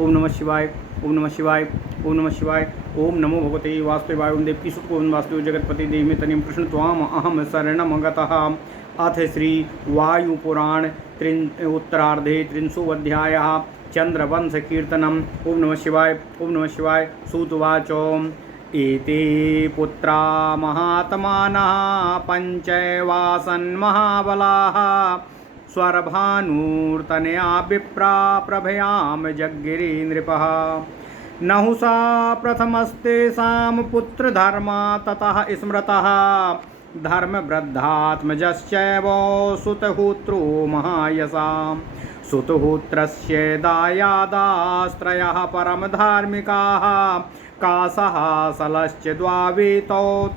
ओम नमः शिवाय। ओम नमः शिवाय। ओम नमः शिवाय। ओम नमो भगवते वासुदेवाय। ओम देवकी सुत गोविंद वासुदेव जगतपति देहि में तनिम कृष्ण त्वाम अहम शरणम गतः। अथ श्री वायुपुराण उत्तरार्धे त्रिंशोऽध्यायः चंद्रवंश कीर्तनम। ओम नमः शिवाय। ओम नमः शिवाय। सूतवाच एते पुत्रा महात्मानः पञ्चैवासन् महाबलाः स्वरभानुर्तनया विप्रा प्रभयां जग्गिरे नृपः। नहुषा प्रथमस्तेषां पुत्रधर्मा ततः स्मृतः धर्मवृद्धात्मजश्चैव सुतहोत्रो महायशाम्। सुतहोत्रस्य दायादास्त्रयः परमधार्मिकाः कासः सलश्च द्वावेतौ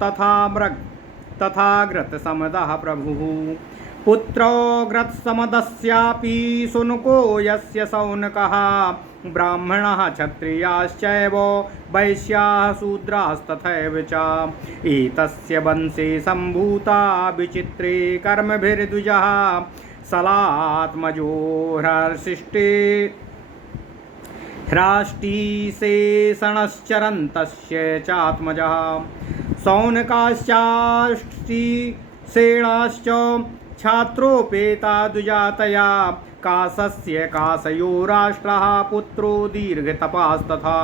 तथा घृतसमदः प्रभुः। पुत्रो घृतसमदस्यापि शुनको यस्य शौनकः ब्राह्मणः क्षत्रियाश्चैव वैश्याः शूद्रास्तथैव च। एतस्य वंशे सम्भूता विचित्रे कर्मभिर्द्विजः सलात्मजो ह्राष्टिशेषणश्चरन्तस्य चात्मजः शौनकाश्चाष्टिशेणाश्च छात्रोपेता दुजातया। कासस्य कासयो राष्ट्रः पुत्रो दीर्घतपास्तथा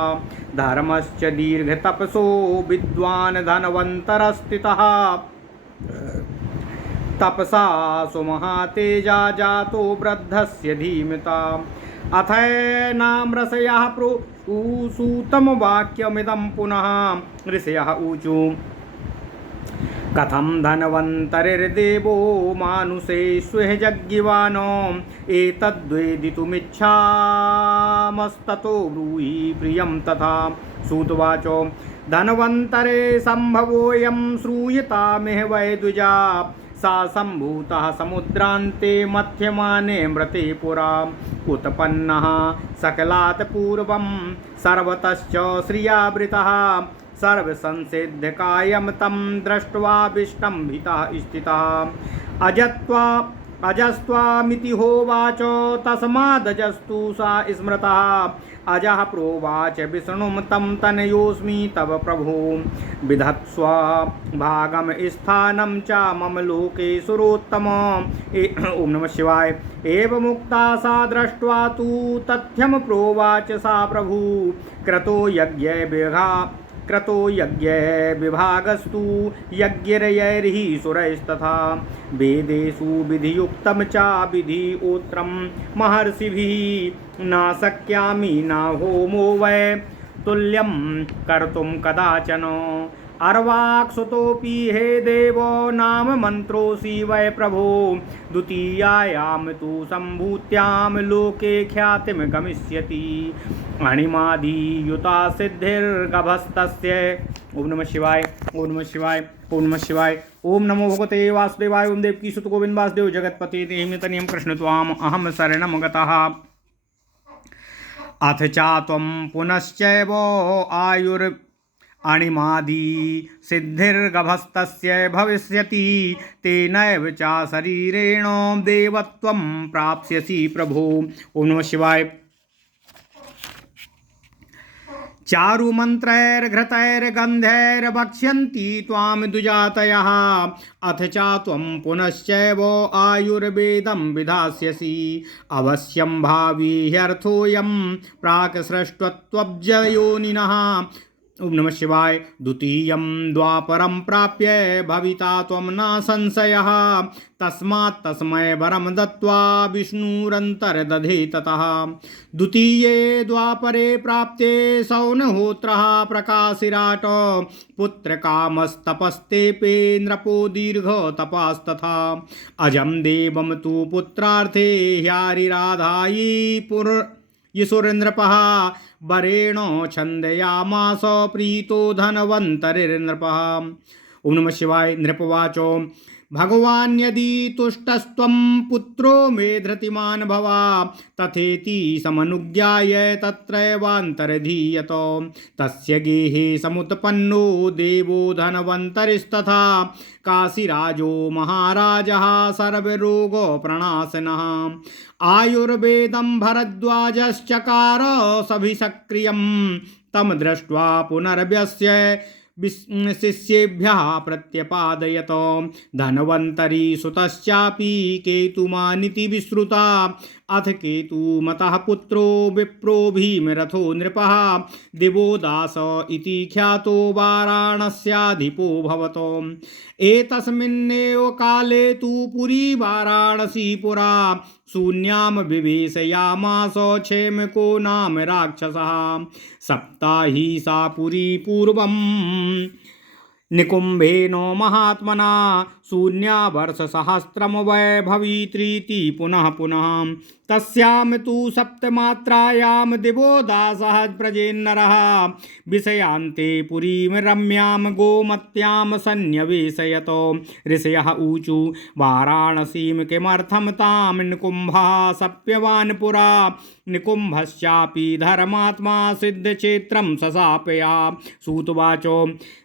धर्मश्च दीर्घतपसो विद्वान् धनवन्तरस्थितः तपसा सुमहातेजा जातो वृद्धस्य धीमता। अथैनामृषयः सूतं वाक्यमिदं पुनः ऋषयः ऊचु कथं धनवन्तरिर्देवो मानुषेष्वः जज्ञिवान् एतद्वेदितुमिच्छामस्ततो ब्रूहि प्रियं तथा। सूतवाच धनवन्तरे सम्भवोऽयं श्रूयतामिह वै द्विजा सा सम्भूतः समुद्रान्ते मध्यमाने मृते पुरा उत्पन्नः सकलात् पूर्वं सर्वतश्च श्रियावृतः सर्वसंसिद्धकायं तं दृष्ट्वा विष्टम्भितः स्थितः। अजस्त्वामिति होवाच तस्मादजस्तु सा स्मृतः। अजः प्रोवाच विष्णुं तं तनयोऽस्मि तव प्रभो विधत्स्व भागम स्थानं च मम लोके सुरोत्तम। ओम नमः शिवाय। एवमुक्ता सा दृष्ट्वा तु तथ्यं प्रोवाच सा प्रभु क्रतो यज्ञ विभागस्तु यज्ञरयैर्हि सुरैस्तथा वेदेषु विधियुक्तं च विधिओत्रं महर्षिभिः न शक्यामि न होमो वै तुल्यं कर्तुं कदाचन। अर्वाक्सुतोऽपि हे देवो नाम मन्त्रोऽसि वै प्रभो द्वितीयायां तु सम्भूत्यां लोके ख्यातिं गमिष्यति अणिमादियुता सिद्धिर्गभस्तस्य। ओम नमः शिवाय। ओम नमः शिवाय। ओम नमः शिवाय। ओम नमो भगवते वासुदेवाय। ओम देवकी सुत गोविंद वासुदेव जगतपति देहि तनियं कृष्ण त्वाम अहम शरणं गतः। अथ चात्वं पुनश्चैव अणिमादि सिद्धिर्गभस्तस्य भविष्यति तेनैव च शरीरेण देवत्वं प्राप्स्यसि प्रभो। ओम नमः शिवाय। चारुमन्त्रैर्घृतैर्गन्धैर्वक्ष्यन्ति त्वां दुजातयः अथ चात्वं पुनश्चैव आयुर्वेदं विधास्यसि अवश्यं भावी ह्यर्थोऽयं प्राक् सृष्टत्वब्जयोनिनः। ओम नमः शिवाय। द्वितीयं द्वापरं प्राप्य भविता त्वं न संशयः तस्मात् तस्मै वरं दत्त्वा विष्णुरन्तर्दधे ततः। द्वितीये द्वापरे प्राप्ते सौनहोत्रः प्रकाशिराट पुत्रकामस्तपस्तेपे नृपो दीर्घतपास्तथा अजं देवं तु पुत्रार्थे ह्यारिराधायि यशुर्नृपः वरेण छन्दयामास प्रीतो धनवन्तरिर्नृपः। ओम नमः शिवाय। नृपवाच भगवान् यदि तुष्टस्त्वं पुत्रो मे धृतिमान् भवा तथेति समनुज्ञाय तत्रैवान्तरधीयतो तस्य गेहे समुत्पन्नो देवो धनवन्तरिस्तथा काशीराजो महाराजः सर्वरोगप्रणाशनः आयुर्वेदं भरद्वाजश्चकार सभिसक्रियं तं दृष्ट्वा पुनर्व्यस्य शिष्येभ्यः प्रत्यपादयत धन्वन्तरी सुतश्चापि केतुमानिति विश्रुता अथ केतुमतः पुत्रो विप्रो भीमरथो नृपः दिवोदास इति ख्यातो वाराणस्याधिपो भवतो एतस्मिन्नेव काले तु पुरी वाराणसी पुरा शून्यां विवेशयामास क्षेमको नाम राक्षसः सप्ताही सा पुरी पूर्वम् निकुम्भेन महात्मना शून्यावर्षसहस्रं वै भवित्रीति पुनः पुनः तस्यां तु सप्तमात्रायां दिवोदासः प्रजेन्नरः विषयान्ते पुरीं रम्यां गोमत्यां सन्न्यवेशयतो ऋषयः ऊचु वाराणसीं किमर्थं तां निकुम्भः सप्यवान् पुरा निकुम्भश्चापि धर्मात्मा सिद्धक्षेत्रं सशापया सूतवाचो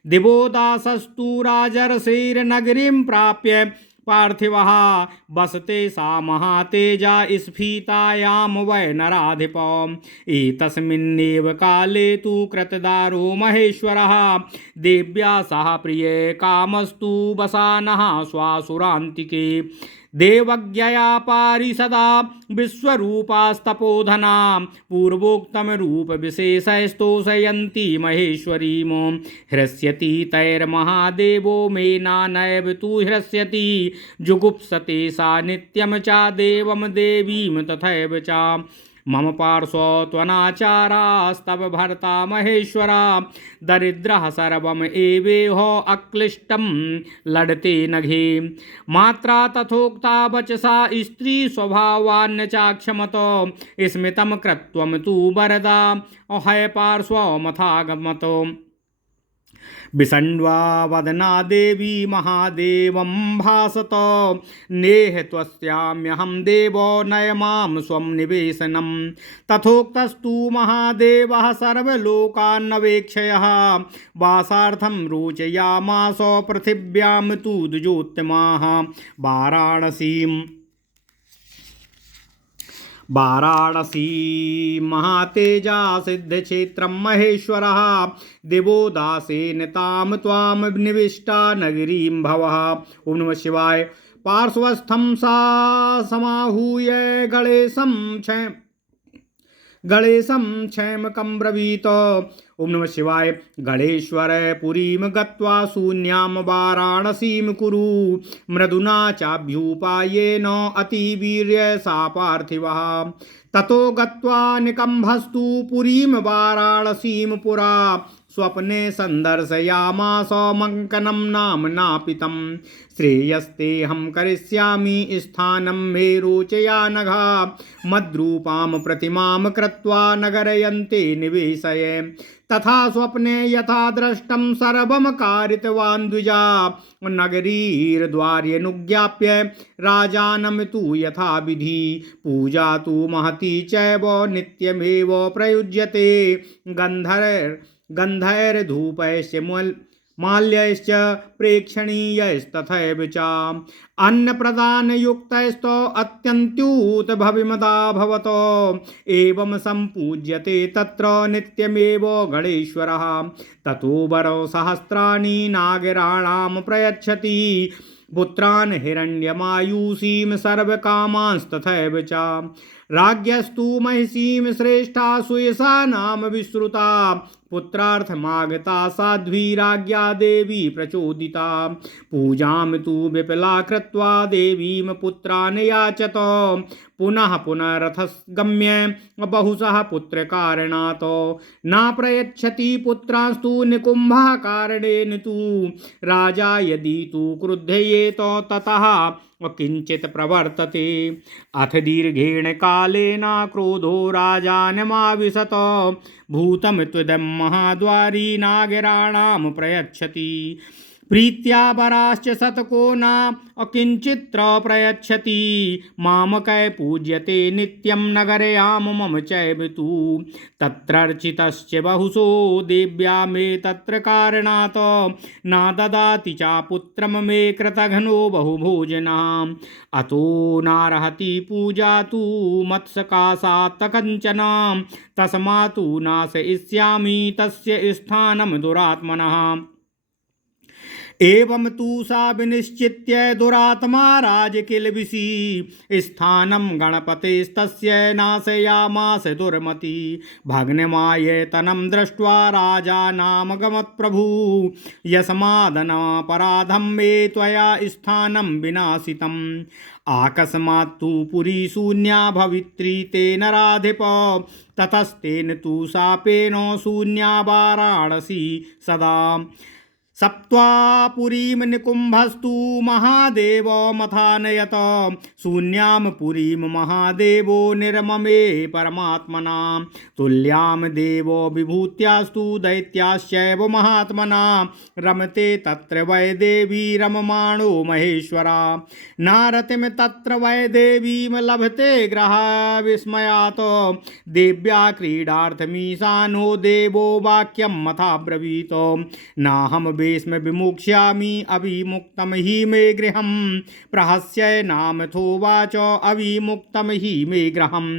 दिवोदासस्तु राजर्षिर्नगरीं प्राप्य पार्थिवः वसते सा महातेजा स्फीतायां वै नराधिपम् एतस्मिन्नेव काले तु कृतदारो महेश्वरः देव्या सह प्रिये कामस्तु वसानः स्वासुरान्तिके देवज्ञया पारिषदा विश्वरूपास्तपोधना पूर्वोक्तम रूप विशेषस्तोषयन्ती महेश्वरीं हृष्यति तैर्महादेवो मेना नैव तु हृष्यति जुगुप्सते सा नित्यं च देवं देवीं तथैव च मम पार्श्व त्वनाचारास्तव भर्ता महेश्वरा दरिद्रः सर्वम् एवेह अक्लिष्टं लडते नघे मात्रा तथोक्ता वचसा स्त्री स्वभावान्न चाक्षमत स्मितं कृत्वं तु वरदा अहय पार्श्वमथागमत विषण्वा वदना देवी महादेवं भासत नेह त्वस्याम्यहं देवो नय मां स्वं निवेशनं तथोक्तस्तु महादेवः सर्वलोकान्नवेक्षयः वासार्थं रोचयामास पृथिव्यां तु द्विजोत्तमाः वाराणसी महातेजा सिद्धक्षेत्रं महेश्वरः दिवोदासेन तां त्वां निविष्टा नगरीं भवः। ओम नमः शिवाय। पार्श्वस्थं सा समाहूय गणेशं क्षैमकं ब्रवीत। ओम नमः शिवाय। गणेश्वर पुरीं गत्वा शून्यां वाराणसीं कुरु मृदुना चाभ्युपायेन अतिवीर्य सा पार्थिवः ततो गत्वा निकम्भस्तु पुरीं वाराणसीं पुरा स्वप्ने सन्दर्शयामास मंकनं नाम नापितं श्रेयस्तेऽहं करिष्यामि स्थानं मे रोचया नघा मद्रूपां प्रतिमां कृत्वा नगरयन्ते निवेशये तथा स्वप्ने यथा दृष्टं सर्वं कारितवान् द्विजा नगरीर्द्वार्यनुज्ञाप्य राजानं तु यथा विधि पूजा तु महती चैव नित्यमेव प्रयुज्यते गन्धैर्धूपैश्च माल्यैश्च प्रेक्षणीयैस्तथैव च अन्नप्रदानयुक्तैस्तो अत्यन्त्युतभविमदा भवतो एवं सम्पूज्यते तत्र नित्यमेव गणेश्वरः ततो वरो सहस्राणि नागराणां प्रयच्छति पुत्रान् हिरण्यमायुषीं सर्वकामांस्तथैव च राज्ञस्तु महिषीं श्रेष्ठा सुयसा नाम विश्रुता पुत्रार्थमागता साध्वी राज्ञा देवी प्रचोदिता पूजां तु विपुला कृत्वा देवीं पुत्रान् याचत पुनः पुनरथगम्य बहुशः पुत्रकारणात् न प्रयच्छति पुत्रांस्तु निकुम्भः कारणेन तु राजा यदि तु क्रुध्येत ततः किंचित प्रवर्तते अथ दीर्घेण कालेन क्रोधो राजानमाविशत भूतं त्वदं महाद्वारी नागराणां प्रयच्छति प्रीत्या वराश्च शतको न अकिञ्चित्र प्रयच्छति मामकै पूज्यते नित्यं नगरयाम मम चैव तु तत्रर्चितश्च बहुशो देव्या मे तत्र कारणात् न ददाति च पुत्रं मे कृतघ्नो बहुभोजनाम् अतो नार्हति पूजा तु मत्सकाशात् कञ्चन तस्मात् नाशयिष्यामि तस्य स्थानं दुरात्मनः एवं तु सा विनिश्चित्य दुरात्मा राजकिल्बिषी स्थानं गणपतेस्तस्य नाशयामास दुर्मति भग्नमायतनं दृष्ट्वा राजा नामगमत्प्रभु यस्मादनापराधं मे त्वया स्थानं विनाशितम् आकस्मात् तु पुरी शून्या भवित्री तेन राधिप ततस्तेन तु शापेन शून्या वाराणसी सदा सप्त्वापुरीं निकुम्भस्तु महादेव मथानयत शून्यां पुरीं महादेवो निर्ममे परमात्मना तुल्यां देवो विभूत्यास्तु दैत्याश्चैव महात्मना रमते तत्र वै देवी रममाणो महेश्वरा नारतिं तत्र वै देवीं लभते ग्रहा विस्मयात् देव्या क्रीडार्थमीशानो देवो वाक्यं मथाब्रवीत नाहं स्म विमुक्ष्यामि अविमुक्तं हि मे गृहं प्रहस्य नामथोवाच अविमुक्तं हि मे गृहं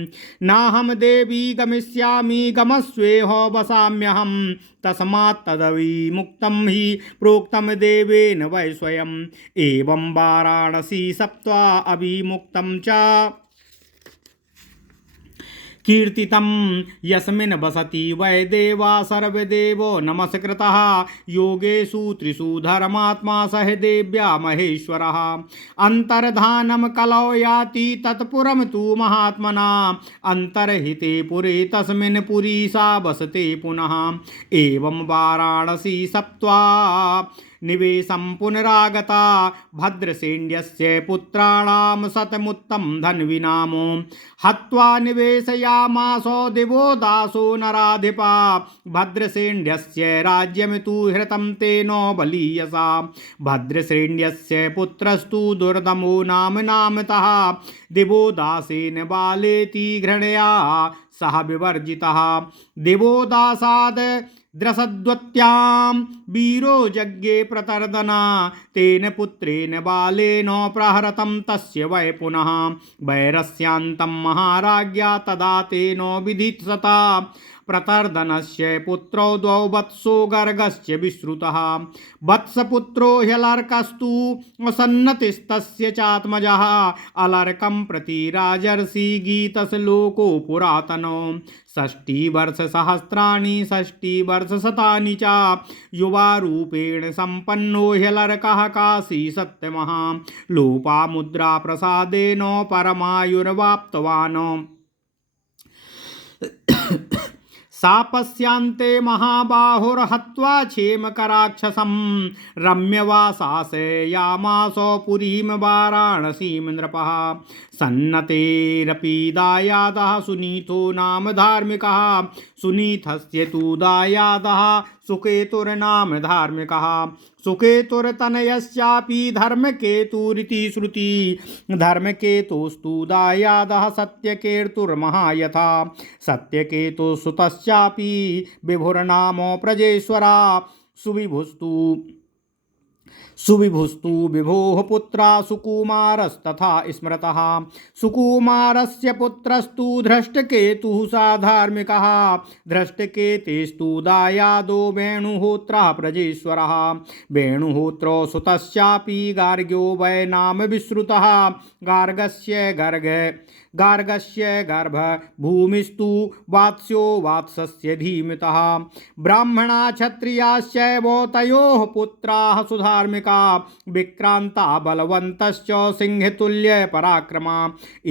नाहं देवी गमिष्यामि गमस्वेह वसाम्यहं तस्मात् तदविमुक्तं हि प्रोक्तं देवेन वै स्वयम् एवं वाराणसी सप्त्वा अविमुक्तं च कीर्तितं यस्मिन् वसति वै देवा सर्वदेवो नमस्कृतः योगेषु त्रिषु धर्मात्मा सह देव्या महेश्वरः अन्तर्धानं कलौ याति तत्पुरं तु महात्मना अन्तर्हिते पुरे तस्मिन् पुरी सा वसते पुनः एवं वाराणसी सप्त्वा निवेशं पुनरागता भद्रसेण्यस्य पुत्राणां शतमुत्तं धन्विनाम हत्वा निवेशयामासो दिवो दासो नराधिपा भद्रसेण्यस्य राज्यं तु हृतं तेन बलीयसा भद्रसेण्यस्य पुत्रस्तु दुर्दमो नाम नामतः दिवो दासेन बालेति घृणया सह विवर्जितः दिवो दासाद् द्रसद्वत्यां वीरो यज्ञे प्रतर्दना तेन पुत्रेण बालेन प्रहरतं तस्य वै पुनः वैरस्यान्तं महाराज्ञा तदा तेन विधित्सता प्रतर्दनस्य पुत्रौ द्वौ वत्सो गर्गश्च विश्रुतः वत्सपुत्रो ह्यलर्कस्तु सन्नतिस्तस्य चात्मजः अलर्कं प्रति राजर्षि गीतश्लोको पुरातनो षष्टिवर्षसहस्राणि षष्टिवर्षशतानि च युवारूपेण सम्पन्नो ह्यलर्कः काशी सत्यमः लोपामुद्रा प्रसादेन परमायुर्वाप्तवान् सापस्यान्ते महाबाहुर्हत्वा क्षेमकराक्षसं रम्यवासाशयामास पुरीं वाराणसीं नृपः सन्नतेरपि दायादः सुनीतो नाम धार्मिकः सुनीतस्य तु दायादः सुकेतुर्नाम धार्मिकः सुकेतुर्तनयश्चापि धर्मकेतुरिति श्रुति धर्मकेतुस्तु दायादः सत्यकेतुर्महायथा सत्यकेतुसुतश्चापि विभुर्नाम प्रजेश्वरा सुविभुस्तु विभोः पुत्रा सुकुमारस्तथा स्मृतः सुकुमारस्य पुत्रस्तु धृष्टकेतुः सा धार्मिकः धृष्टकेतेस्तु दायादो वेणुहोत्रः प्रजेश्वरः वेणुहोत्रो सुतश्चापि गार्ग्यो वै नाम विश्रुतः गार्गस्य गर्भ भूमिस्तु वात्स्यो वात्सस्य धीमितः ब्राह्मणा क्षत्रियाश्चैव तयोः पुत्राः सुधार्मिका विक्रान्ता बलवन्तश्च सिंहतुल्य पराक्रमा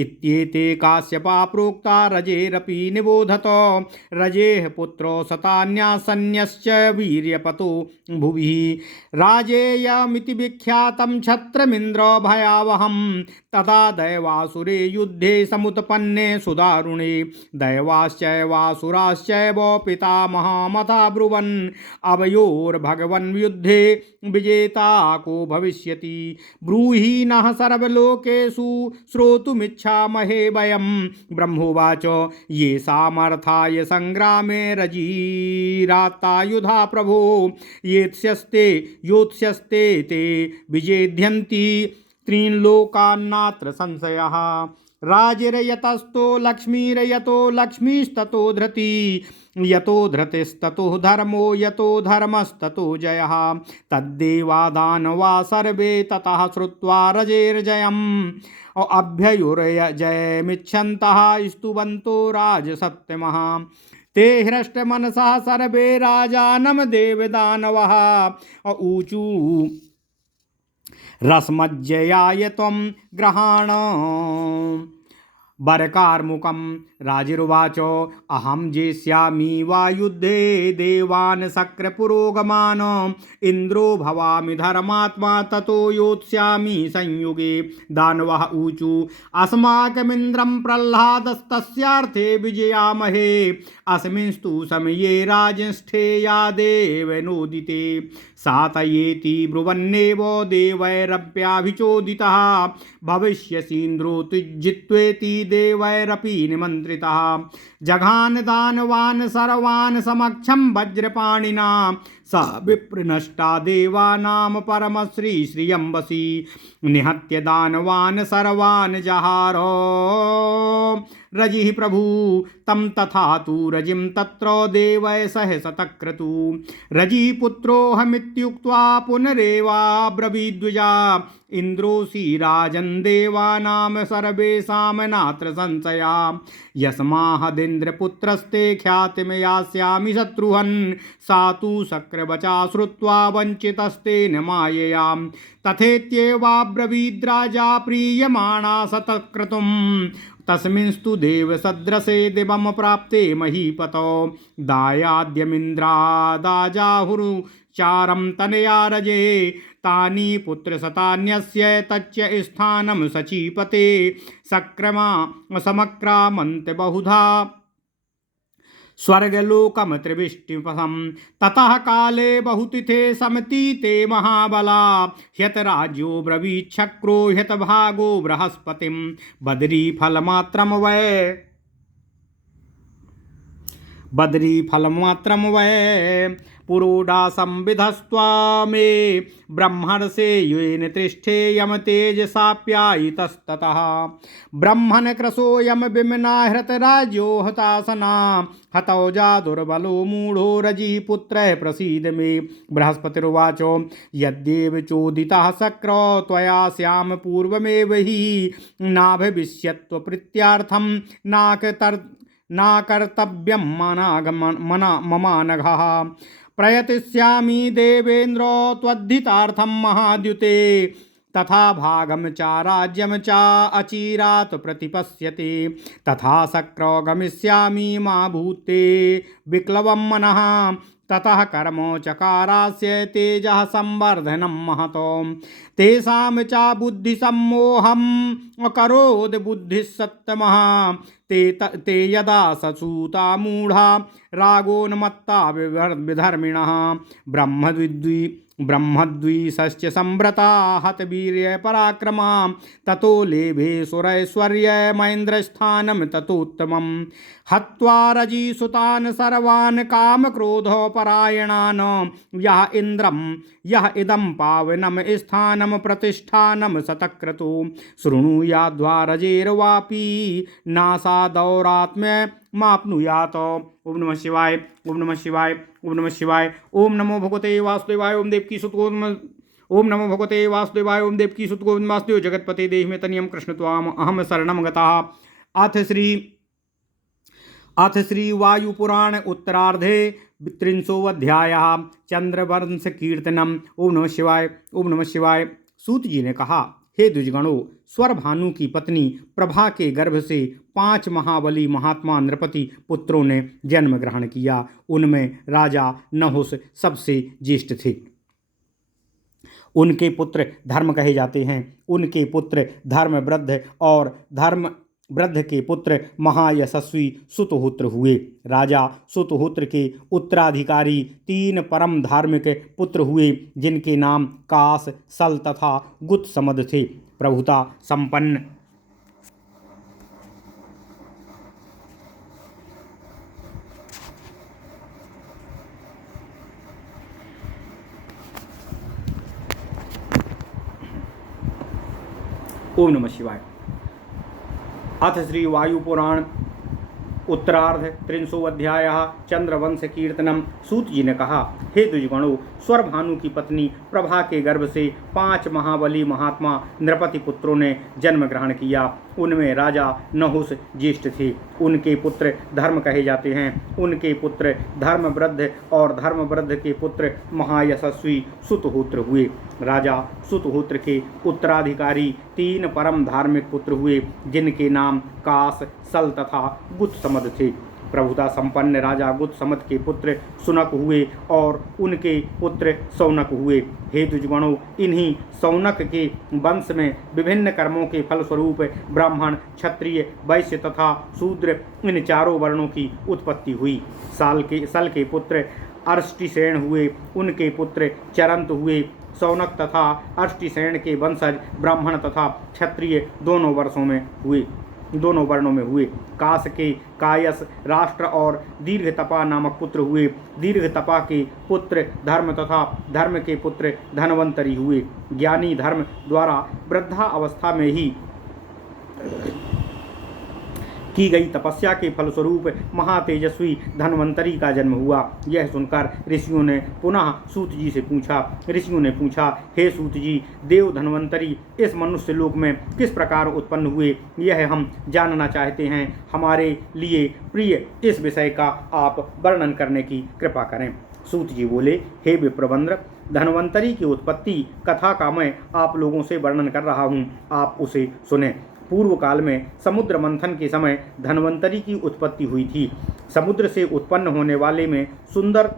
इत्येते काश्यपा प्रोक्ता रजेरपि निबोधत रजेः पुत्रो शतान्यासन्यश्च वीर्यपतो भुवि राजेयमिति विख्यातं क्षत्रमिन्द्र भयावहं तथा दैवासुरे युद्धे समुत्पन्ने सुदारुणे दैवाश्चैवासुराश्चैव पितामहामथा ब्रुवन् अवयोर्भगवन् युद्धे विजेता को भविष्यति ब्रूहि नः सर्वलोकेषु श्रोतुमिच्छामहे वयम् ब्रह्मोवाच ये सामर्थाय संग्रामे रजीरातायुधा प्रभो योत्स्यस्ते ते विजेध्यन्ति त्रीन् लोकान्नात्र संशयः राजिर्यतस्तो लक्ष्मीर्यतो लक्ष्मीस्ततो धृति यतो धृतिस्ततो धर्मो यतो धर्मस्ततो जयः तद्देवा दानवा सर्वे ततः श्रुत्वा रजेर्जयम् अभ्ययुर्जयमिच्छन्तः स्तुवन्तो राजसत्यमः ते हृष्टमनसा सर्वे राजानं देवदानवः ऊचू रसमज्जयाय त्वं ग्रहाण बरकार्मुकं राजिरुवाच अहं जेष्यामि वा युद्धे देवान् शक्रपुरोगमान् इन्द्रो भवामि धर्मात्मा ततो योत्स्यामि संयुगे दानवः ऊचु अस्माकमिन्द्रं प्रह्लादस्तस्यार्थे विजयामहे अस्मिंस्तु समये राजस्थेया देवनोदिते सातयेति ब्रुवन्नेव देवैरप्याभिचोदितः भविष्यसीन्द्रो जित्वेति देवैरपि निमन्त्रितः जघान दानवान् सर्वान् समक्षं वज्रपाणिना स विप्रनष्टा देवानां परमश्री श्रियंबसी निहत्य दानवान् सर्वान् जहार रजिः प्रभु तं तथा तु रजिं तत्र देवै सह सतक्रतु रजिपुत्रोऽहमित्युक्त्वा पुनरेवाब्रवीद्विजा इन्द्रोऽसि राजन् देवानां सर्वेषां नात्र संशया यस्माहदिन्द्रपुत्रस्ते ख्यातिं यास्यामि शत्रुहन् सा तु शक्रवचा श्रुत्वा वञ्चितस्तेन मायया तथेत्येवाब्रवीद्राजा प्रीयमाणा सतक्रतुम् तस्मिंस्तु देवसदृशे दिवं प्राप्ते महीपतो दायाद्यमिन्द्रादाजाहुरुचारं तनया रजे तानि पुत्रशतान्यस्य तच्च स्थानं सचीपते सक्रमा समक्रामन्त बहुधा स्वर्गलोकम त्रिविष्टिपथं ततः काले बहुतिथे समतीते महाबला ह्यतराज्यो ब्रवीच्छक्रो ह्यतभागो बृहस्पतिं बदरीफलमात्रं वै पुरोडासं विधस्त्वा मे ब्रह्मणसे येन तिष्ठेयं तेजसाप्यायितस्ततः ब्रह्मण क्रसोऽयं विमना हृतराज्यो हतासना हतौजा दुर्बलो मूढो रजिपुत्रः प्रसीद मे बृहस्पतिरुवाच यद्येव चोदितः शक्रो त्वया स्याम पूर्वमेव हि नाभविष्यत्वप्रीत्यार्थं नाकर्तव्यं ममानघः प्रयतिष्यामि देवेन्द्र त्वद्धितार्थं महाद्युते तथा भागं च राज्यं च अचिरात् प्रतिपश्यते तथा शक्रो गमिष्यामि मा भूते विक्लवं मनः ततः कर्म चकारास्य तेजः संवर्धनं महतो तेषां च बुद्धिसम्मोहम् अकरोद् बुद्धिः सत्तमः ते यदा ससूता मूढ़ा रागोन्मत्ता विधर्मिणः ब्रह्मद्विषश्च संव्रता हतवीर्य पराक्रमा ततो लेभे सुरैश्वर्य महेन्द्रस्थानं ततोत्तमं हत्वा रजिसुतान् सर्वान् कामक्रोधोपरायणान् यः इदं पावनं स्थानं प्रतिष्ठानं सतक्रतु शृणुयाद्वा रजेर्वापि नासादौरात्म्य माप्नुयात्। ओम नमः शिवाय, ओम नमः शिवाय, ओम नमः शिवाय। ओम नमो भगवते वासुदेवाय। ओम देवकी सुत ओम नमो भगवते वासुदेवाय। ओम देवकी सुत गोविंद वासुदेव जगतपते देहि में तनियम कृष्ण त्वाम अहम शरणम गतः। अथ श्री वायुपुराण उत्तरार्धे 300 चंद्रवंश कीर्तनम। ओम नमः शिवाय, ओम नमः शिवाय। सूत जी ने कहा, हे द्विजगणों, स्वर भानु की पत्नी प्रभा के गर्भ से 5 महाबली महात्मा नृपति पुत्रों ने जन्म ग्रहण किया। उनमें राजा नहुस सबसे ज्येष्ठ थे। उनके पुत्र धर्म कहे जाते हैं। उनके पुत्र धर्मवृद्ध और वृद्ध के पुत्र महायशस्वी सुतहोत्र हुए। राजा सुतहोत्र के उत्तराधिकारी 3 परम धार्मिक पुत्र हुए, जिनके नाम कास, सल तथा गुत्समद थे। प्रभुता संपन्न ओम नमः शिवाय। अथ श्री वायुपुराण उत्तरार्ध 300 अध्याय चंद्रवंश कीर्तनम। सूत जी ने कहा, हे द्विजगणों, स्वरभानु की पत्नी प्रभा के गर्भ से 5 महाबली महात्मा नृपति पुत्रों ने जन्म ग्रहण किया। उनमें राजा नहुस ज्येष्ठ थे। उनके पुत्र धर्म कहे जाते हैं। उनके पुत्र धर्मवृद्ध और धर्मवृद्ध के पुत्र महायशस्वी सुतहोत्र हुए। राजा सुतहोत्र के उत्तराधिकारी 3 परम धार्मिक पुत्र हुए, जिनके नाम कास, सल तथा गुत्समद थे। प्रभुता संपन्न राजा गुत्समद के पुत्र सुनक हुए और उनके पुत्र सौनक हुए। हे द्विजगणों, इन्हीं सौनक के वंश में विभिन्न कर्मों के फलस्वरूप ब्राह्मण, क्षत्रिय, वैश्य तथा शूद्र इन चारों वर्णों की उत्पत्ति हुई। सल के पुत्र अर्ष्टिसेन हुए। उनके पुत्र चरंत हुए। सौनक तथा अर्ष्टिसेन के वंशज ब्राह्मण तथा क्षत्रिय दोनों वर्णों में हुए। कास के कायस, राष्ट्र और दीर्घतपा नामक पुत्र हुए। दीर्घतपा के पुत्र धर्म तथा धर्म के पुत्र धनवंतरी हुए। ज्ञानी धर्म द्वारा वृद्धा अवस्था में ही की गई तपस्या के फलस्वरूप महातेजस्वी धन्वंतरी का जन्म हुआ। यह सुनकर ऋषियों ने पुनः सूत जी से पूछा। ऋषियों ने पूछा, हे सूत जी, देव धन्वंतरी इस मनुष्य लोक में किस प्रकार उत्पन्न हुए, यह हम जानना चाहते हैं। हमारे लिए प्रिय इस विषय का आप वर्णन करने की कृपा करें। सूत जी बोले, हे विप्रवंद्र, धन्वंतरी की उत्पत्ति कथा का मैं आप लोगों से वर्णन कर रहा हूँ, आप उसे सुने। पूर्व काल में समुद्र मंथन के समय धन्वंतरी की उत्पत्ति हुई थी। समुद्र से उत्पन्न होने वाले में सुंदर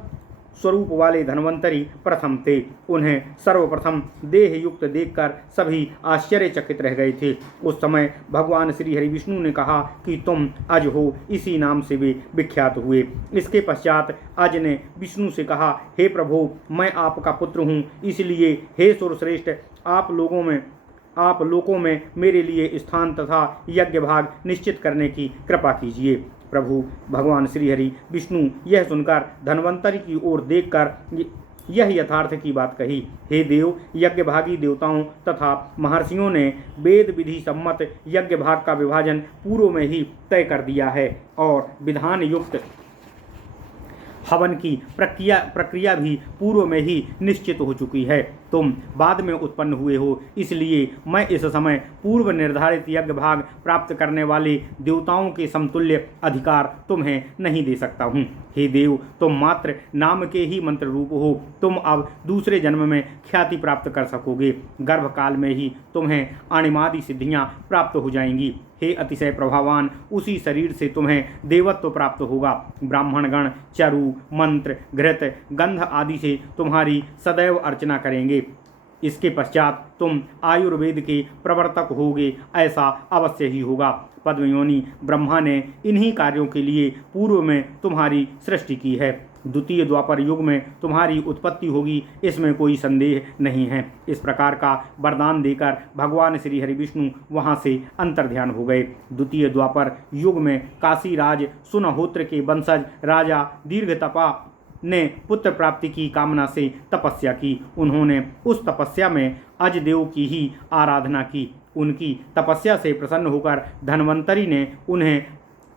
स्वरूप वाले धन्वंतरी प्रथम थे। उन्हें सर्वप्रथम देह युक्त देखकर सभी आश्चर्यचकित रह गए थे। उस समय भगवान श्री हरि विष्णु ने कहा कि तुम अज हो, इसी नाम से वे विख्यात हुए। इसके पश्चात अज ने विष्णु से कहा, हे प्रभु, मैं आपका पुत्र हूँ, इसलिए हे सुरश्रेष्ठ, आप लोकों में मेरे लिए स्थान तथा यज्ञ भाग निश्चित करने की कृपा कीजिए। प्रभु भगवान श्री हरि विष्णु यह सुनकर धन्वंतरी की ओर देखकर यह यथार्थ की बात कही, हे देव, यज्ञभागी देवताओं तथा महर्षियों ने वेद विधि सम्मत यज्ञ भाग का विभाजन पूर्व में ही तय कर दिया है और विधान युक्त हवन की प्रक्रिया भी पूर्व में ही निश्चित हो चुकी है। तुम बाद में उत्पन्न हुए हो, इसलिए मैं इस समय पूर्व निर्धारित यज्ञ भाग प्राप्त करने वाले देवताओं के समतुल्य अधिकार तुम्हें नहीं दे सकता हूँ। हे देव, तुम मात्र नाम के ही मंत्र रूप हो। तुम अब दूसरे जन्म में ख्याति प्राप्त कर सकोगे। गर्भकाल में ही तुम्हें अणिमादि सिद्धियाँ प्राप्त हो जाएंगी। हे अतिशय प्रभावान, उसी शरीर से तुम्हें देवत्व प्राप्त होगा। ब्राह्मणगण चरु, मंत्र, घृत, गंध आदि से तुम्हारी सदैव अर्चना करेंगे। इसके पश्चात तुम आयुर्वेद के प्रवर्तक होगे, ऐसा अवश्य ही होगा। पद्मयोनि ब्रह्मा ने इन्हीं कार्यों के लिए पूर्व में तुम्हारी सृष्टि की है। द्वितीय द्वापर युग में तुम्हारी उत्पत्ति होगी, इसमें कोई संदेह नहीं है। इस प्रकार का वरदान देकर भगवान श्री हरि विष्णु वहाँ से अंतर्ध्यान हो गए। द्वितीय द्वापर युग में काशीराज सुनहोत्र के वंशज राजा दीर्घतपा ने पुत्र प्राप्ति की कामना से तपस्या की। उन्होंने उस तपस्या में अजदेव की ही आराधना की। उनकी तपस्या से प्रसन्न होकर धन्वंतरी ने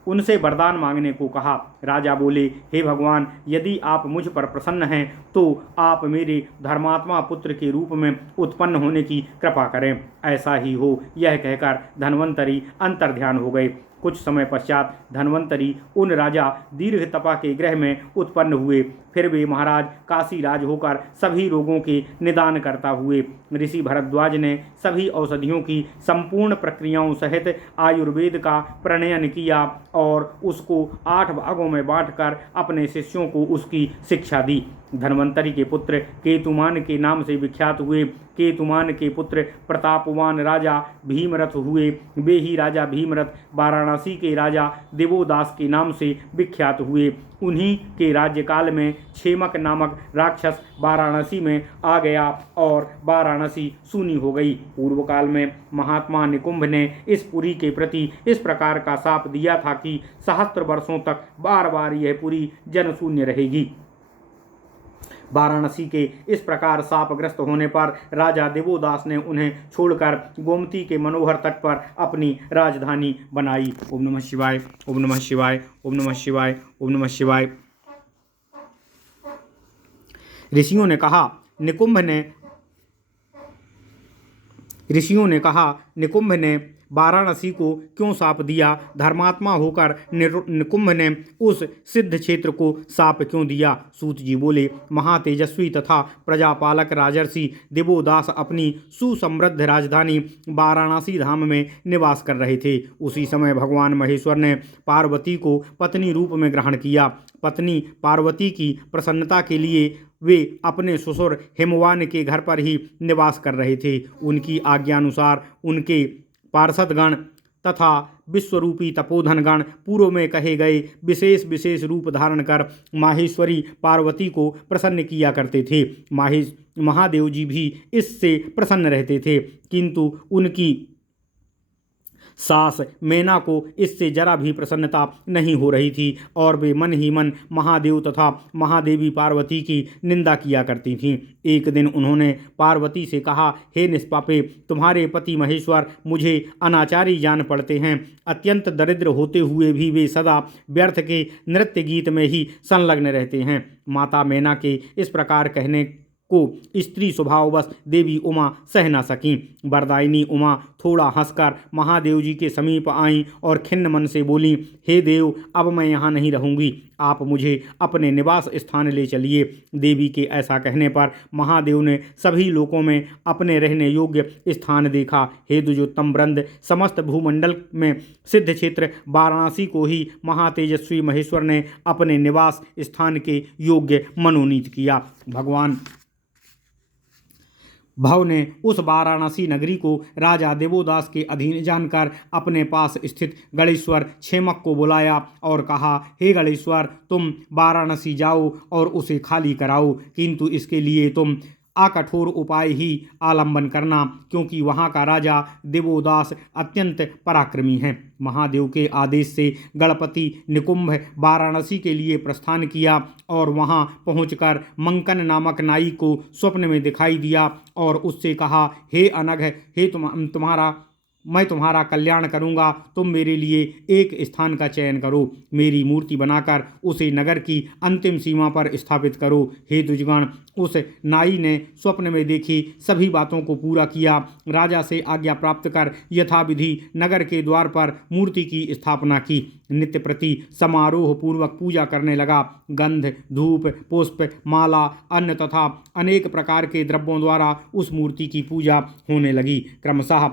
उनसे वरदान मांगने को कहा। राजा बोले, हे भगवान, यदि आप मुझ पर प्रसन्न हैं तो आप मेरे धर्मात्मा पुत्र के रूप में उत्पन्न होने की कृपा करें। ऐसा ही हो, यह कहकर धन्वंतरी अंतर्ध्यान हो गए। कुछ समय पश्चात धन्वंतरी उन राजा दीर्घतपा के गृह में उत्पन्न हुए। फिर वे महाराज काशीराज होकर सभी रोगों के निदान करता हुए। ऋषि भरद्वाज ने सभी औषधियों की संपूर्ण प्रक्रियाओं सहित आयुर्वेद का प्रणयन किया और उसको 8 भागों में बांटकर अपने शिष्यों को उसकी शिक्षा दी। धन्वंतरि के पुत्र केतुमान के नाम से विख्यात हुए। केतुमान के पुत्र प्रतापवान राजा भीमरथ हुए। वे ही राजा भीमरथ वाराणसी के राजा देवोदास के नाम से विख्यात हुए। उन्हीं के राज्यकाल में क्षेमक नामक राक्षस वाराणसी में आ गया और वाराणसी सूनी हो गई। पूर्व काल में महात्मा निकुंभ ने इस पुरी के प्रति इस प्रकार का शाप दिया था कि सहस्त्र वर्षों तक बार बार यह पुरी जनशून्य रहेगी। वाराणसी के इस प्रकार शापग्रस्त होने पर राजा देवोदास ने उन्हें छोड़कर गोमती के मनोहर तट पर अपनी राजधानी बनाई। ओम नमः शिवाय, ओम नमः शिवाय, ओम नमः शिवाय, ओम नमः शिवाय। ऋषियों ने कहा निकुंभ ने वाराणसी को क्यों शाप दिया? धर्मात्मा होकर निकुंभ ने उस सिद्ध क्षेत्र को शाप क्यों दिया? सूत जी बोले, महातेजस्वी तथा प्रजापालक राजर्षि देवोदास अपनी सुसमृद्ध राजधानी वाराणसी धाम में निवास कर रहे थे। उसी समय भगवान महेश्वर ने पार्वती को पत्नी रूप में ग्रहण किया। पत्नी पार्वती की प्रसन्नता के लिए वे अपने ससुर हिमवान के घर पर ही निवास कर रहे थे। उनकी आज्ञानुसार उनके पार्षदगण तथा विश्वरूपी तपोधन गण पूर्व में कहे गए विशेष रूप धारण कर माहेश्वरी पार्वती को प्रसन्न किया करते थे। महादेव जी भी इससे प्रसन्न रहते थे, किंतु उनकी सास मैना को इससे जरा भी प्रसन्नता नहीं हो रही थी और वे मन ही मन महादेव तथा महादेवी पार्वती की निंदा किया करती थीं। एक दिन उन्होंने पार्वती से कहा, हे निष्पापे, तुम्हारे पति महेश्वर मुझे अनाचारी जान पड़ते हैं। अत्यंत दरिद्र होते हुए भी वे सदा व्यर्थ के नृत्य गीत में ही संलग्न रहते हैं। माता मैना के इस प्रकार कहने को स्त्री स्वभाववश देवी उमा सह न सकीं। वरदायिनी उमा थोड़ा हंसकर महादेव जी के समीप आईं और खिन्न मन से बोलीं, हे देव, अब मैं यहाँ नहीं रहूँगी, आप मुझे अपने निवास स्थान ले चलिए। देवी के ऐसा कहने पर महादेव ने सभी लोकों में अपने रहने योग्य स्थान देखा। हे द्विजोत्तम वृंद, समस्त भूमंडल में सिद्ध क्षेत्र वाराणसी को ही महातेजस्वी महेश्वर ने अपने निवास स्थान के योग्य मनोनीत किया। भगवान भव ने उस वाराणसी नगरी को राजा देवोदास के अधीन जानकर अपने पास स्थित गणेश्वर क्षेमक को बुलाया और कहा, हे गणेश्वर, तुम वाराणसी जाओ और उसे खाली कराओ, किंतु इसके लिए तुम अकठोर उपाय ही आलंबन करना, क्योंकि वहाँ का राजा देवोदास अत्यंत पराक्रमी है। महादेव के आदेश से गणपति निकुंभ वाराणसी के लिए प्रस्थान किया और वहाँ पहुंचकर मंकन नामक नाई को स्वप्न में दिखाई दिया और उससे कहा, हे अनघ, हे मैं तुम्हारा कल्याण करूंगा। तुम मेरे लिए एक स्थान का चयन करो, मेरी मूर्ति बनाकर उसे नगर की अंतिम सीमा पर स्थापित करो। हे द्विजगण, उस नाई ने स्वप्न में देखी सभी बातों को पूरा किया। राजा से आज्ञा प्राप्त कर यथाविधि नगर के द्वार पर मूर्ति की स्थापना की। नित्य प्रति समारोह पूर्वक पूजा करने लगा। गंध, धूप, पुष्प, माला, अन्न तथा अनेक प्रकार के द्रव्यों द्वारा उस मूर्ति की पूजा होने लगी। क्रमशः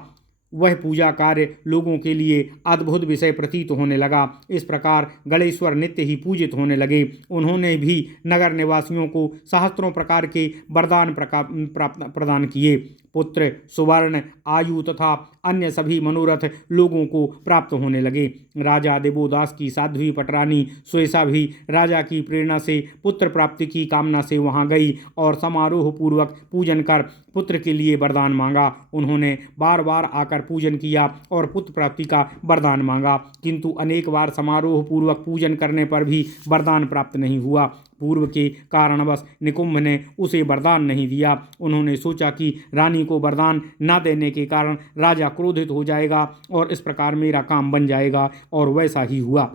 वह पूजा कार्य लोगों के लिए अद्भुत विषय प्रतीत होने लगा। इस प्रकार गणेश्वर नित्य ही पूजित होने लगे। उन्होंने भी नगर निवासियों को सहस्त्रों प्रकार के वरदान प्रदान किए। पुत्र, सुवर्ण, आयु तथा अन्य सभी मनोरथ लोगों को प्राप्त होने लगे। राजा देवोदास की साध्वी पटरानी सुयसा भी राजा की प्रेरणा से पुत्र प्राप्ति की कामना से वहां गई और समारोह पूर्वक पूजन कर पुत्र के लिए वरदान मांगा। उन्होंने बार बार आकर पूजन किया और पुत्र प्राप्ति का वरदान मांगा, किंतु अनेक बार समारोह पूर्वक पूजन करने पर भी वरदान प्राप्त नहीं हुआ। पूर्व के कारणवश निकुंभ ने उसे वरदान नहीं दिया। उन्होंने सोचा कि रानी को वरदान न देने के कारण राजा क्रोधित हो जाएगा और इस प्रकार मेरा काम बन जाएगा, और वैसा ही हुआ।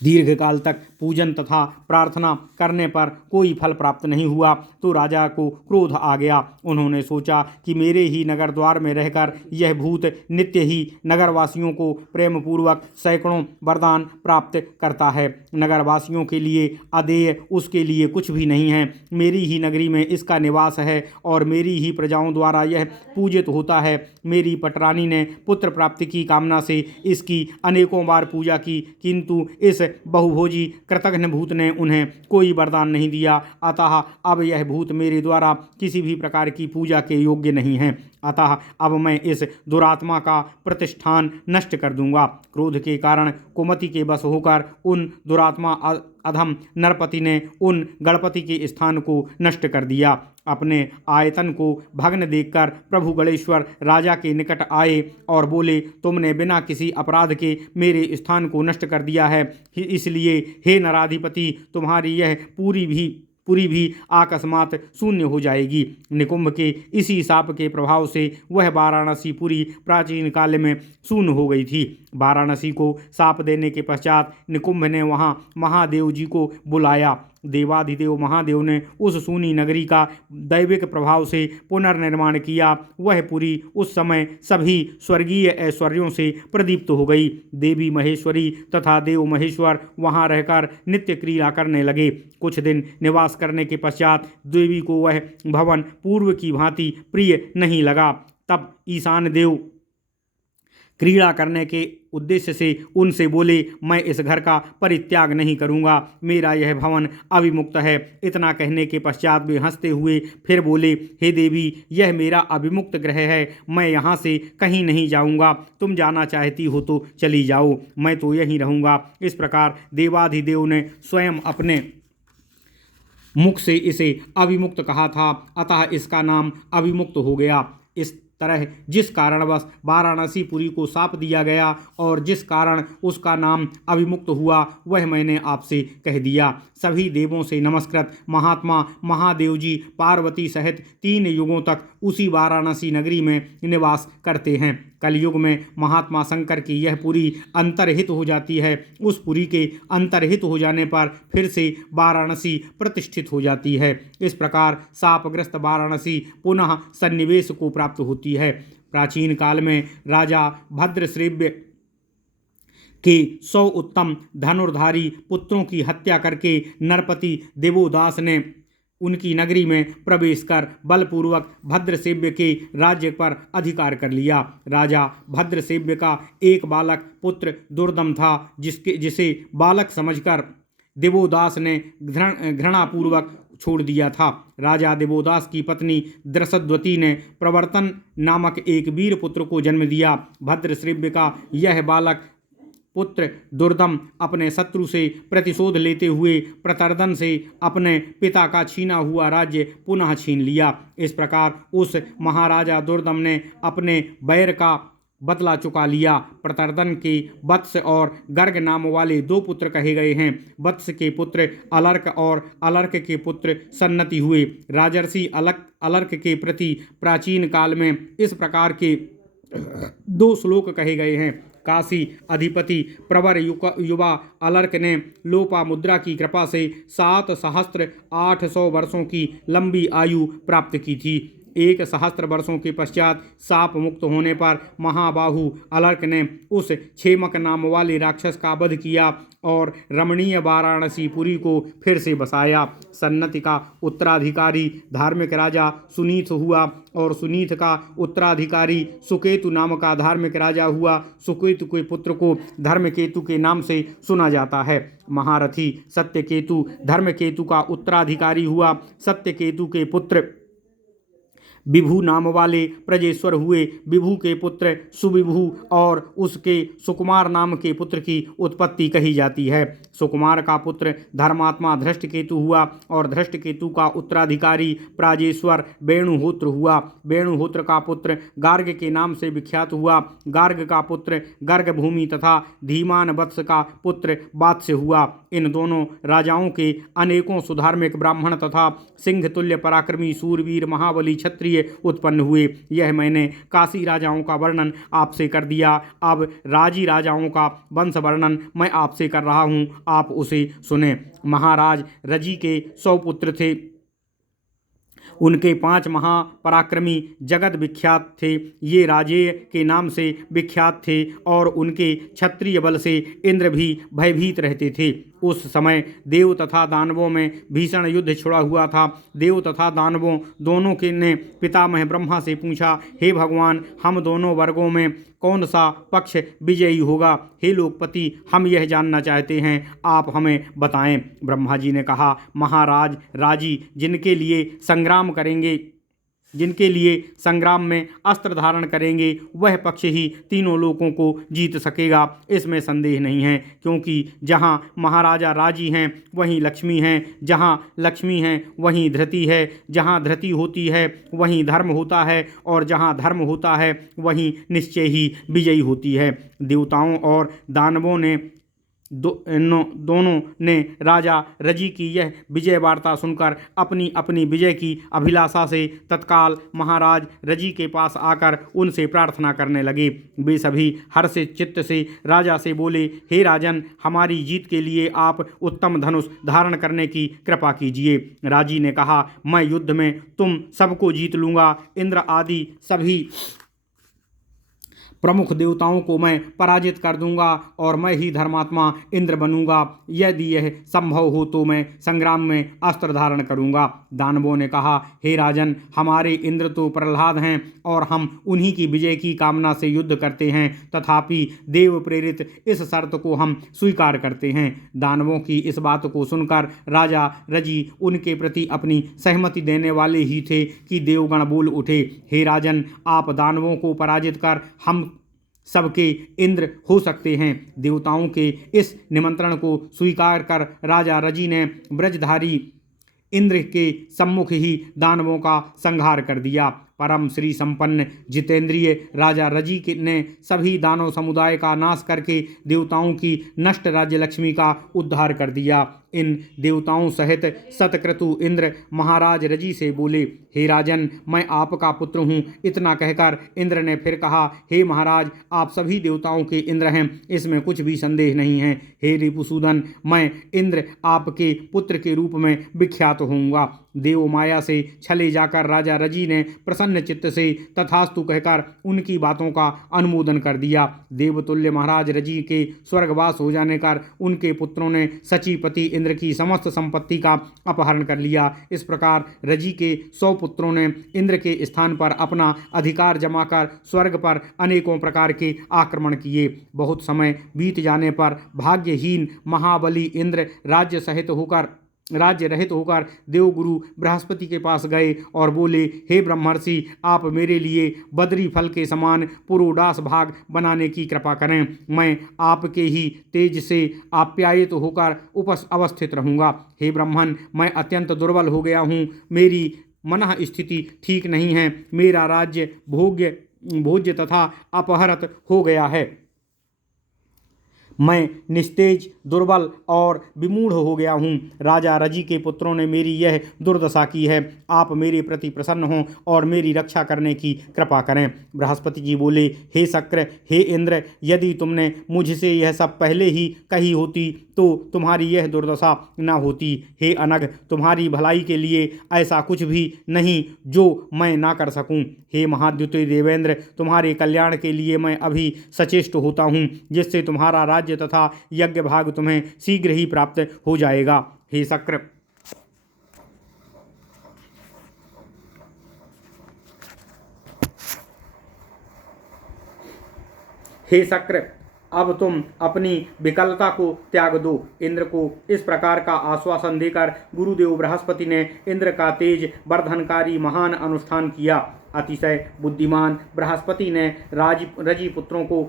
दीर्घकाल तक पूजन तथा प्रार्थना करने पर कोई फल प्राप्त नहीं हुआ तो राजा को क्रोध आ गया। उन्होंने सोचा कि मेरे ही नगर द्वार में रहकर यह भूत नित्य ही नगरवासियों को प्रेम पूर्वक सैकड़ों वरदान प्राप्त करता है। नगरवासियों के लिए अदेय उसके लिए कुछ भी नहीं है। मेरी ही नगरी में इसका निवास है और मेरी ही प्रजाओं द्वारा यह पूजित होता है। मेरी पटरानी ने पुत्र प्राप्ति की कामना से इसकी अनेकों बार पूजा की, किंतु इस बहुभोजी कृतघ्न भूत ने उन्हें कोई वरदान नहीं दिया। अतः अब यह भूत मेरे द्वारा किसी भी प्रकार की पूजा के योग्य नहीं है। अतः अब मैं इस दुरात्मा का प्रतिष्ठान नष्ट कर दूंगा। क्रोध के कारण कुमति के बस होकर उन दुरात्मा अधम नरपति ने उन गणपति के स्थान को नष्ट कर दिया। अपने आयतन को भग्न देखकर प्रभु गणेश्वर राजा के निकट आए और बोले, तुमने बिना किसी अपराध के मेरे स्थान को नष्ट कर दिया है, इसलिए हे नराधिपति तुम्हारी यह पूरी भी अकस्मात शून्य हो जाएगी। निकुंभ के इसी शाप के प्रभाव से वह वाराणसी पुरी प्राचीन काल में शून्य हो गई थी। वाराणसी को शाप देने के पश्चात निकुंभ ने वहाँ महादेव जी को बुलाया। देवाधिदेव महादेव ने उस सूनी नगरी का दैविक प्रभाव से पुनर्निर्माण किया। वह पुरी उस समय सभी स्वर्गीय ऐश्वर्यों से प्रदीप्त हो गई। देवी महेश्वरी तथा देव महेश्वर वहाँ रहकर नित्य क्रीड़ा करने लगे। कुछ दिन निवास करने के पश्चात देवी को वह भवन पूर्व की भांति प्रिय नहीं लगा। तब ईशान देव क्रीड़ा करने के उद्देश्य से उनसे बोले, मैं इस घर का परित्याग नहीं करूंगा, मेरा यह भवन अविमुक्त है। इतना कहने के पश्चात वे हंसते हुए फिर बोले, हे देवी, यह मेरा अविमुक्त ग्रह है, मैं यहाँ से कहीं नहीं जाऊंगा। तुम जाना चाहती हो तो चली जाओ, मैं तो यहीं रहूंगा। इस प्रकार देवाधिदेव ने स्वयं अपने मुख से इसे अविमुक्त कहा था, अतः इसका नाम अविमुक्त हो गया। इस तरह जिस कारणवश वाराणसी पुरी को शाप दिया गया और जिस कारण उसका नाम अविमुक्त हुआ वह मैंने आपसे कह दिया। सभी देवों से नमस्कृत महात्मा महादेव जी पार्वती सहित 3 युगों तक उसी वाराणसी नगरी में निवास करते हैं। कलयुग में महात्मा शंकर की यह पुरी अंतर्हित हो जाती है। उस पुरी के अंतर्हित हो जाने पर फिर से वाराणसी प्रतिष्ठित हो जाती है। इस प्रकार शापग्रस्त वाराणसी पुनः सन्निवेश को प्राप्त होती है। प्राचीन काल में राजा भद्रश्रेव्य के 100 उत्तम धनुर्धारी पुत्रों की हत्या करके नरपति देवोदास ने उनकी नगरी में प्रवेश कर बलपूर्वक भद्रसेव्य के राज्य पर अधिकार कर लिया। राजा भद्रसेव्य का एक बालक पुत्र दुर्दम था, जिसे बालक समझकर देवोदास ने घृणापूर्वक छोड़ दिया था। राजा देवोदास की पत्नी द्रसद्वती ने प्रवर्तन नामक एक वीर पुत्र को जन्म दिया। भद्रश्रेव्य का यह बालक पुत्र दुर्दम अपने शत्रु से प्रतिशोध लेते हुए प्रतर्दन से अपने पिता का छीना हुआ राज्य पुनः छीन लिया। इस प्रकार उस महाराजा दुर्दम ने अपने बैर का बदला चुका लिया। प्रतर्दन के वत्स और गर्ग नाम वाले 2 पुत्र कहे गए हैं। वत्स के पुत्र अलर्क और अलर्क के पुत्र सन्नति हुए। राजर्षि अलर्क के प्रति प्राचीन काल में इस प्रकार के 2 श्लोक कहे गए हैं। काशी अधिपति प्रवर युवा अलर्क ने लोपामुद्रा की कृपा से 7,800 वर्षों की लंबी आयु प्राप्त की थी। 1,000 वर्षों के पश्चात शाप मुक्त होने पर महाबाहु अलर्क ने उस क्षेमक नाम वाले राक्षस का वध किया और रमणीय वाराणसी पुरी को फिर से बसाया। सन्नति का उत्तराधिकारी धार्मिक राजा सुनीत हुआ और सुनीत का उत्तराधिकारी सुकेतु नाम का धार्मिक राजा हुआ। सुकेतु के पुत्र को धर्मकेतु के नाम से सुना जाता है। महारथी सत्यकेतु धर्मकेतु का उत्तराधिकारी हुआ। सत्यकेतु के पुत्र विभु नाम वाले प्रजेश्वर हुए। विभु के पुत्र सुविभु और उसके सुकुमार नाम के पुत्र की उत्पत्ति कही जाती है। सुकुमार का पुत्र धर्मात्मा धृष्टकेतु हुआ और धृष्टकेतु का उत्तराधिकारी प्राजेश्वर वेणुहोत्र हुआ। वेणुहोत्र का पुत्र गार्ग के नाम से विख्यात हुआ। गार्ग का पुत्र गर्गभूमि तथा धीमान वत्स का पुत्र वात्स्य हुआ। इन दोनों राजाओं के अनेकों सुधार्मिक ब्राह्मण तथा सिंह तुल्य पराक्रमी सूरवीर महाबली क्षत्रिय क्षत्रिय उत्पन्न हुए। यह मैंने काशी राजाओं का वर्णन आपसे कर दिया। अब राजी राजाओं का वंश वर्णन मैं आपसे कर रहा हूँ, आप उसे सुने। महाराज रजी के 100 पुत्र थे। उनके 5 महापराक्रमी जगत विख्यात थे। ये राजेय के नाम से विख्यात थे और उनके क्षत्रिय बल से इंद्र भी भयभीत रहते थे। उस समय देव तथा दानवों में भीषण युद्ध छिड़ा हुआ था। देव तथा दानवों दोनों के ने पितामह ब्रह्मा से पूछा, हे भगवान, हम दोनों वर्गों में कौन सा पक्ष विजयी होगा? हे लोकपति, हम यह जानना चाहते हैं, आप हमें बताएं। ब्रह्मा जी ने कहा, महाराज राजी जिनके लिए संग्राम में अस्त्र धारण करेंगे वह पक्ष ही तीनों लोकों को जीत सकेगा, इसमें संदेह नहीं है। क्योंकि जहाँ महाराजा राजी हैं वहीं लक्ष्मी हैं, जहाँ लक्ष्मी हैं वहीं धृति है, जहाँ धृति होती है वहीं धर्म होता है और जहाँ धर्म होता है वहीं निश्चय ही विजयी होती है। देवताओं और दानवों ने दोनों ने राजा रजी की यह विजय वार्ता सुनकर अपनी अपनी विजय की अभिलाषा से तत्काल महाराज रजी के पास आकर उनसे प्रार्थना करने लगे। वे सभी हर्षित चित्त से राजा से बोले, हे राजन, हमारी जीत के लिए आप उत्तम धनुष धारण करने की कृपा कीजिए। राजी ने कहा, मैं युद्ध में तुम सबको जीत लूँगा। इंद्र आदि सभी प्रमुख देवताओं को मैं पराजित कर दूंगा और मैं ही धर्मात्मा इंद्र बनूंगा। यदि यह संभव हो तो मैं संग्राम में अस्त्र धारण करूंगा। दानवों ने कहा, हे राजन, हमारे इंद्र तो प्रहलाद हैं और हम उन्हीं की विजय की कामना से युद्ध करते हैं, तथापि देव प्रेरित इस शर्त को हम स्वीकार करते हैं। दानवों की इस बात को सुनकर राजा रजी उनके प्रति अपनी सहमति देने वाले ही थे कि देवगण बोल उठे, हे राजन, आप दानवों को पराजित कर हम सबके इंद्र हो सकते हैं। देवताओं के इस निमंत्रण को स्वीकार कर राजा रजी ने ब्रजधारी इंद्र के सम्मुख ही दानवों का संहार कर दिया। परम श्री संपन्न जितेंद्रिय राजा रजी ने सभी दानव समुदाय का नाश करके देवताओं की नष्ट राज्य लक्ष्मी का उद्धार कर दिया। इन देवताओं सहित सतक्रतु इंद्र महाराज रजी से बोले, हे राजन, मैं आपका पुत्र हूँ। इतना कहकर इंद्र ने फिर कहा, हे महाराज, आप सभी देवताओं के इंद्र हैं, इसमें कुछ भी संदेह नहीं है। हे रिपुसूदन, मैं इंद्र आपके पुत्र के रूप में विख्यात होऊंगा। देव माया से छले जाकर राजा रजी ने प्रसन्न चित्त से तथास्तु कहकर उनकी बातों का अनुमोदन कर दिया। देवतुल्य महाराज रजी के स्वर्गवास हो जाने पर उनके पुत्रों ने सचीपति इंद्र की समस्त संपत्ति का अपहरण कर लिया। इस प्रकार रजी के 100 पुत्रों ने इंद्र के स्थान पर अपना अधिकार जमाकर स्वर्ग पर अनेकों प्रकार के आक्रमण किए। बहुत समय बीत जाने पर भाग्यहीन महाबली इंद्र राज्य रहित होकर देवगुरु बृहस्पति के पास गए और बोले, हे ब्रह्मर्षि, आप मेरे लिए बद्री फल के समान पुरोडास भाग बनाने की कृपा करें। मैं आपके ही तेज से आप्यायित होकर अवस्थित रहूँगा। हे ब्रह्मन, मैं अत्यंत दुर्बल हो गया हूँ, मेरी मनः स्थिति ठीक नहीं है, मेरा राज्य भोज्य तथा अपहृत हो गया है। मैं निस्तेज, दुर्बल और विमूढ़ हो गया हूँ। राजा रजी के पुत्रों ने मेरी यह दुर्दशा की है। आप मेरे प्रति प्रसन्न हों और मेरी रक्षा करने की कृपा करें। बृहस्पति जी बोले, हे शक्र, हे इंद्र, यदि तुमने मुझसे यह सब पहले ही कही होती तो तुम्हारी यह दुर्दशा न होती। हे अनग, तुम्हारी भलाई के लिए ऐसा कुछ भी नहीं जो मैं ना कर सकूं। हे महाद्युति देवेंद्र, तुम्हारे कल्याण के लिए मैं अभी सचेष्ट होता हूँ, जिससे तुम्हारा राज्य तथा यज्ञ भाग तुम्हें शीघ्र ही प्राप्त हो जाएगा। हे शक्र, अब तुम अपनी विकलता को त्याग दो। इंद्र को इस प्रकार का आश्वासन देकर गुरुदेव बृहस्पति ने इंद्र का तेज वर्धनकारी महान अनुष्ठान किया। अतिशय बुद्धिमान बृहस्पति ने रजी पुत्रों को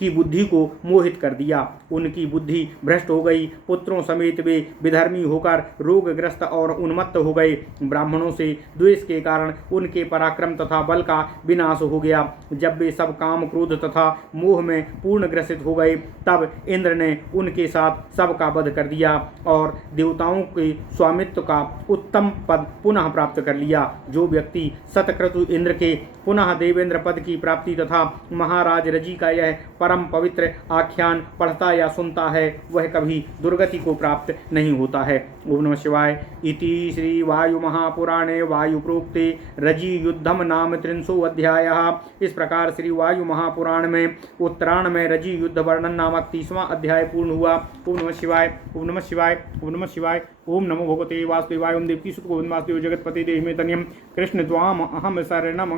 की बुद्धि को मोहित कर दिया। उनकी बुद्धि भ्रष्ट हो गई। पुत्रों समेत वे विधर्मी होकर रोगग्रस्त और उन्मत्त हो गए। ब्राह्मणों से द्वेष के कारण उनके पराक्रम तथा बल का विनाश हो गया। जब वे सब काम क्रोध तथा मोह में पूर्ण ग्रसित हो गए, तब इंद्र ने उनके साथ सबका वध कर दिया और देवताओं के स्वामित्व का उत्तम पद पुनः प्राप्त कर लिया। जो व्यक्ति सतक्रतु इंद्र के पुनः देवेंद्र पद की प्राप्ति तथा महाराज रजी का यह परम पवित्र आख्यान पढ़ता या सुनता है, वह कभी दुर्गति को प्राप्त नहीं होता है। ओम नमः शिवाय। इति श्री वायु महापुराणे वायु प्रोक्ते रजी युद्धम नाम 300 अध्यायः। इस प्रकार श्री वायु महापुराण में उत्तरायण में रजी युद्ध वर्णन नामक 30वां अध्याय पूर्ण हुआ। ओम नमः शिवाय। ओम नमः शिवाय। ओम नमः शिवाय। ओम नमो भगवते वासुदेवाय। ओम देवकी सुत गोविंद वासुदेव जगतपति देहि में तनियम कृष्ण त्वाम अहम शरणम